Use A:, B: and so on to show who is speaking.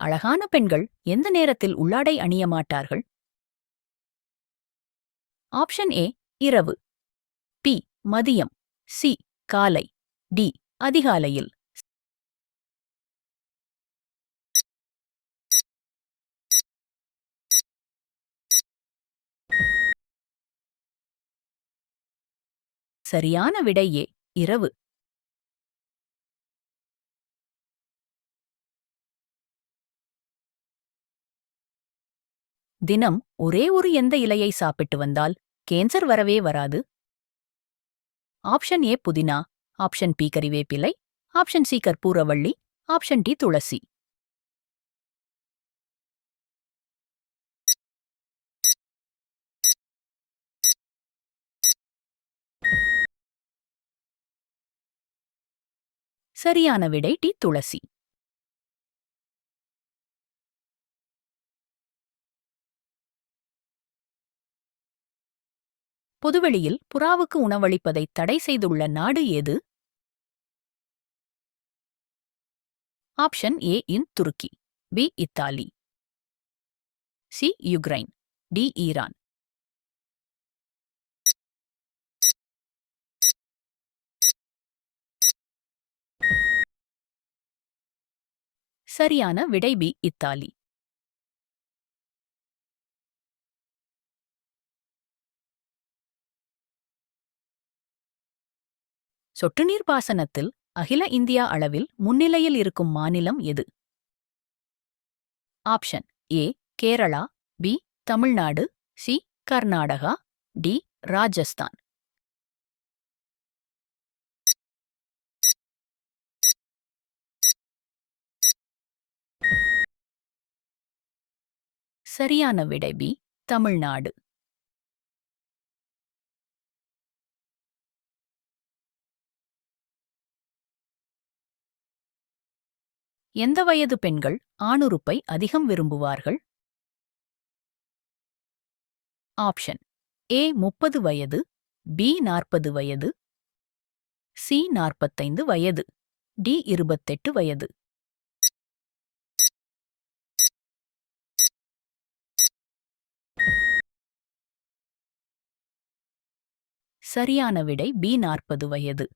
A: அழகான பெண்கள் எந்த நேரத்தில் உள்ளாடை அணிய மாட்டார்கள்? ஆப்ஷன் ஏ இரவு. பி மதியம். சி காலை. டி அதிகாலையில். சரியான விடை ஏ இரவு. தினம் ஒரே ஒரு எந்த இலையை சாப்பிட்டு வந்தால் கேன்சர் வரவே வராது? ஆப்ஷன் ஏ புதினா ஆப்ஷன் பி கறிவேப்பிலை ஆப்ஷன் சி கற்பூரவள்ளி ஆப்ஷன் டி துளசி. சரியான விடை டி துளசி. பொதுவெளியில் புறாவுக்கு உணவளிப்பதை தடை செய்துள்ள நாடு எது? ஆப்ஷன் ஏ இன் துருக்கி. B Italy. C Ukraine. D Iran. சரியான விடை பி இத்தாலி. சொட்டுநீர் பாசனத்தில் அகில இந்தியா அளவில் முன்னிலையில் இருக்கும் மாநிலம் எது? Option A Kerala B Tamil Nadu C Karnataka D Rajasthan. சரியான விடை பி தமிழ்நாடு. எந்த வயது பெண்கள் ஆணுறுப்பை அதிகம் விரும்புவார்கள்? ஆப்ஷன். ஏ முப்பது வயது பி நாற்பது வயது சி நாற்பத்தைந்து வயது டி இருபத்தெட்டு வயது. சரியான விடை பி நாற்பது வயது.